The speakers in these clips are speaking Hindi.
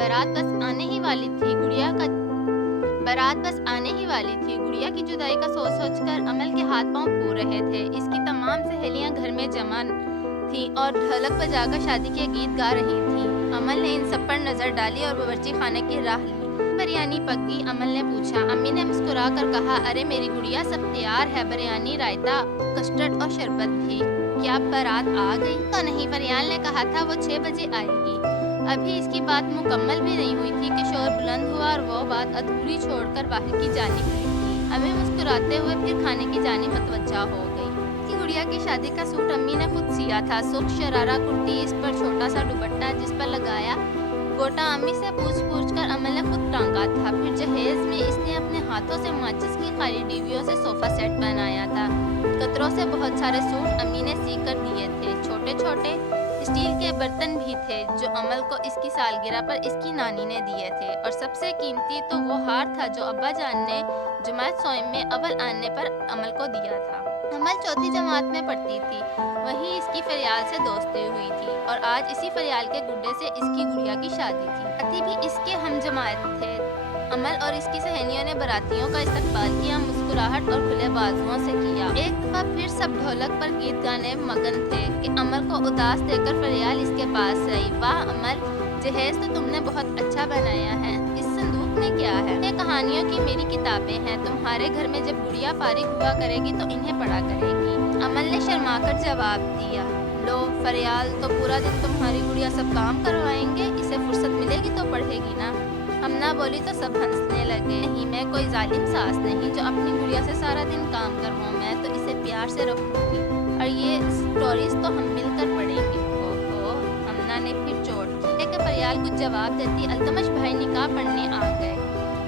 बारात बस आने ही वाली थी। गुड़िया की जुदाई का सोच-सोचकर अमल के हाथ पाँव फूल रहे थे। इसकी तमाम सहेलियां घर में जमा थीं और ढोलक बजाकर शादी के गीत गा रही थीं। अमल ने इन सब पर नजर डाली और बावर्ची खाने की राह ली। बिरयानी पक गई? अमल ने पूछा। अम्मी ने मुस्कुरा कर कहा, अरे मेरी गुड़िया, सब तैयार है। बिरयानी, रायता, कस्टर्ड और शरबत भी। क्या बारात आ गई? तो नहीं, फरियाल ने कहा था वो 6 बजे आएगी। अभी इसकी बात मुकम्मल भी नहीं हुई थी कि शोर बुलंद हुआ और वो बात अधूरी छोड़कर बाहर की जानिब हुई। अम्मी मुस्कुराते हुए फिर खाने की जानिब मतवज्जा हो गई। की गुड़िया की शादी का सूट अम्मी ने खुद सिया था। सुख शरारा कुर्ती, इस पर छोटा सा दुपट्टा जिस पर लगाया गोटा अम्मी से पूछ कर अमल ने खुद टांगा था। फिर जहेज में इसने अपने हाथों से माचिस की खाली डिबियों से सोफा सेट बनाया था। कतरों से बहुत सारे सूट अम्मी ने सी कर दिए थे। छोटे छोटे स्टील के बर्तन भी थे जो अमल को इसकी सालगिरह पर इसकी नानी ने दिए थे। और सबसे कीमती तो वो हार था जो अब्बा जान ने जमात सोइम में अव्वल आने पर अमल को दिया था। अमल चौथी जमात में पढ़ती थी। वहीं इसकी फरियाल से दोस्ती हुई थी और आज इसी फरियाल के गुड्डे से इसकी गुड़िया की शादी थी। साथी भी इसके हम जमात थे। अमल और इसकी सहेलियों ने बारातियों का इस्तकबाल किया, मुस्कुराहट और खुले बाजुओं से किया। एक दफा फिर सब ढोलक पर गीत गाने मगन थे कि अमल को उदास देखकर फरियाल इसके पास आई। वाह अमल, जहेज तो तुमने बहुत अच्छा बनाया है। इस संदूक में क्या है? ये कहानियों की मेरी किताबें हैं। तुम्हारे घर में जब गुड़िया फारिग हुआ करेगी तो इन्हें पढ़ा करेगी। अमल ने शर्माकर जवाब दिया। लो फरियाल, तो पूरा दिन तुम्हारी गुड़िया सब काम करवाएंगे? इसे फुर्सत मिलेगी तो पढ़ेगी ना। हम ना बोली तो सब हंसने लगे। नहीं, मैं कोई जालिम सास नहीं जो अपनी गुड़िया से सारा दिन काम करवाऊं। मैं तो इसे प्यार से रखूंगी और ये स्टोरीज तो हम मिलकर पढ़ेंगे। ओहो, हमना ने फिर चोट की। लेकिन फरियाल कुछ जवाब देती अल्तमश भाई निकाह पढ़ने आ गए।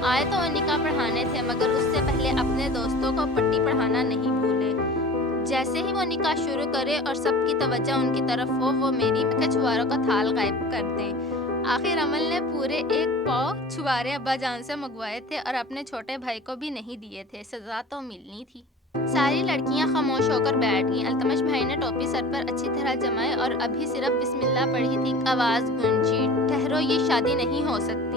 आए तो वो निकाह पढ़ाने थे, मगर उससे पहले अपने दोस्तों को पट्टी पढ़ाना नहीं भूले। जैसे ही वो निकाह शुरू करे और सबकी तवज्जो उनकी तरफ हो, वो मेरी के छुआरों का थाल गायब कर दे। आखिर अमल ने पूरे 1 पाव छुआरे अब्बा जान से मंगवाए थे और अपने छोटे भाई को भी नहीं दिए थे। सजा तो मिलनी थी। सारी लड़कियां खामोश होकर बैठ गईं। अल्तमश भाई ने टोपी सर पर अच्छी तरह जमाई और अभी सिर्फ बिस्मिल्लाह पढ़ी थी, आवाज गूंजी, ठहरो, ये शादी नहीं हो सकती।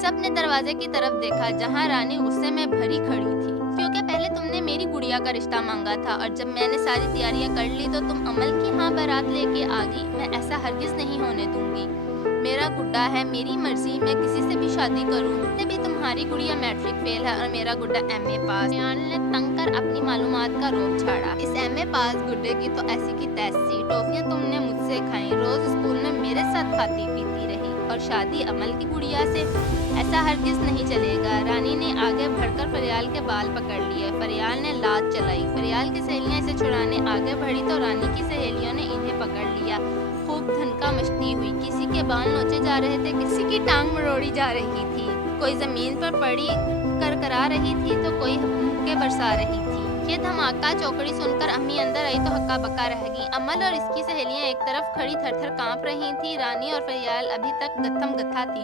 सब ने दरवाजे की तरफ देखा जहाँ रानी गुस्से में भरी खड़ी थी। क्योंकि पहले तुमने मेरी गुड़िया का रिश्ता मांगा था और जब मैंने सारी तैयारियां कर ली तो तुम अमल की हाँ बारात लेके आ गई। मैं ऐसा हरगिज नहीं होने दूंगी। मेरा गुड्डा है, मेरी मर्जी, मैं किसी से भी शादी करूं। भी तुम्हारी गुड़िया मैट्रिक फेल है और मेरा गुड्डा MA पास। बयान ने तंग कर अपनी मालूमात का रोब झाड़ा। इस MA पास गुड्डे की तो ऐसी की तैसी। टॉफियां तुमने मुझसे खाई, रोज स्कूल में मेरे साथ खाती पीती रही और शादी अमल की गुड़िया से? ऐसा हरगिज नहीं चलेगा। रानी ने आगे बढ़कर फरियाल के बाल पकड़ लिए। फरियाल ने लात चलाई। फरियाल की सहेलियां इसे छुड़ाने आगे बढ़ी तो रानी की सहेलियों ने इन्हें पकड़ लिया। खूब धनका मस्ती हुई। किसी के बाल नोचे जा रहे थे, किसी की टांग मरोड़ी जा रही थी, कोई जमीन पर पड़ी करकरा रही थी तो कोई मुक्के बरसा रही थी। ये धमाका चौकड़ी सुनकर अम्मी अंदर आई तो हक्का बक्का रह गई। अमल और इसकी सहेलियां एक तरफ खड़ी थर-थर कांप रही थी। रानी और फरियाल अभी तक गत्थम गत्था थी।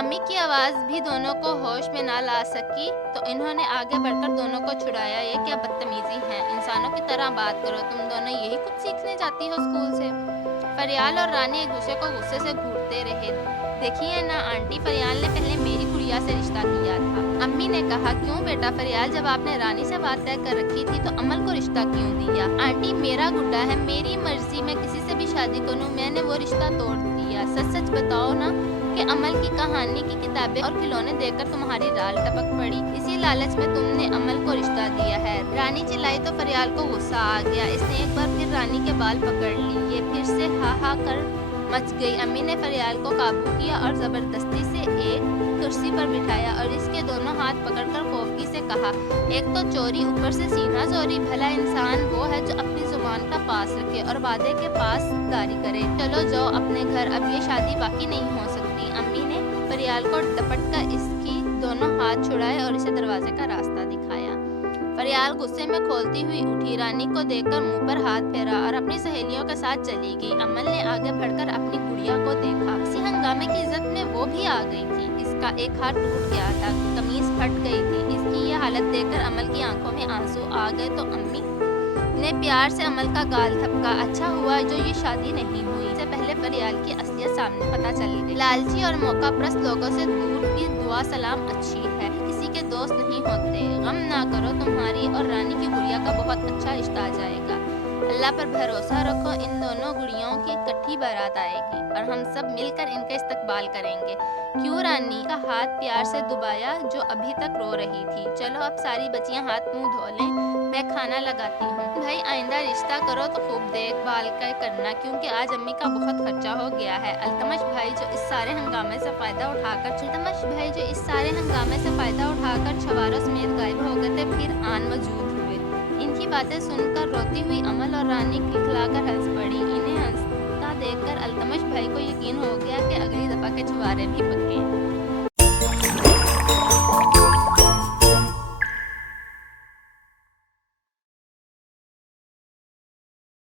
अम्मी की आवाज भी दोनों को होश में ना ला सकी तो इन्होंने आगे बढ़कर दोनों को छुड़ाया। ये क्या बदतमीजी है, इंसानों की तरह बात करो। तुम दोनों यही कुछ सीखने जाती हो स्कूल से? फरियाल और रानी एक दूसरे को गुस्से से घूरते रहे। देखिए ना आंटी, फरियाल ने पहले मेरी गुड़िया से रिश्ता किया था। अम्मी ने कहा, क्यों बेटा फरियाल, जब आपने रानी से बात तय कर रखी थी तो अमल को रिश्ता क्यों दिया? आंटी, मेरा गुड्डा है, मेरी मर्जी, मैं किसी से भी शादी करूं। मैंने वो रिश्ता तोड़ दिया। सच सच बताओ ना कि अमल की कहानी की किताबें और खिलौने देखकर तुम्हारी राल टपक पड़ी। इसी लालच में तुमने अमल को रिश्ता दिया है। रानी चिल्लाई तो फरियाल को गुस्सा आ गया। इसने एक बार फिर रानी के बाल पकड़ लिए। फिर से हा हा कर मच गई। अम्मी ने फरियाल को काबू किया और जबरदस्ती से एक कुर्सी पर बिठाया और इसके दोनों हाथ पकड़कर खौफगी से कहा, एक तो चोरी, ऊपर से सीना चोरी। भला इंसान वो है जो अपनी जुबान का पास रखे और वादे के पास दारी करे। चलो जाओ अपने घर, अब ये शादी बाकी नहीं हो सकती। अम्मी ने फरियाल को डपट कर इसकी दोनों हाथ छुड़ाए और इसे दरवाजे का रास्ता दिखाया। फरियाल गुस्से में खोलती हुई उठी। रानी को देखकर मुंह पर हाथ फेरा और अपनी सहेलियों के साथ चली गई। अमल ने आगे बढ़कर अपनी गुड़िया को देखा। इसी हंगामे की इज्जत में वो भी आ गई थी। इसका एक हाथ टूट गया था, कमीज फट गई थी। इसकी ये हालत देखकर अमल की आंखों में आंसू आ गए तो अम्मी ने प्यार से अमल का गाल थपका। अच्छा हुआ जो ये शादी नहीं हुई, इससे पहले फरियाल की असलियत सामने पता चल गई। लालची और मौका परस्त लोगों से दूर की दुआ सलाम अच्छी है, किसी के दोस्त नहीं होते। गम ना करो, तुम्हारी और रानी की गुड़िया का बहुत अच्छा रिश्ता आ जाएगा। अल्लाह पर भरोसा रखो, इन दोनों गुड़ियों की इकट्ठी बारात आएगी और हम सब मिलकर इनका इस्तकबाल करेंगे। क्यों? रानी का हाथ प्यार से दबाया जो अभी तक रो रही थी। चलो अब सारी बच्चियां हाथ मुंह धो लें, मैं खाना लगाती हूँ। भाई आइंदा रिश्ता करो तो खूब देखभाल कर करना, क्योंकि आज अम्मी का बहुत खर्चा हो गया है। अल्तमश भाई जो इस सारे हंगामे से फायदा उठाकर छवारों समेत गायब हो गए थे, फिर आन मौजूद हुए। इनकी बातें सुनकर रोती हुई अमल और रानी खिलखिलाकर हंस पड़ी। इन्हें हंसता देखकर अल्तमश भाई को यकीन हो गया कि अगली दफा के छुआरे भी पक्के हैं।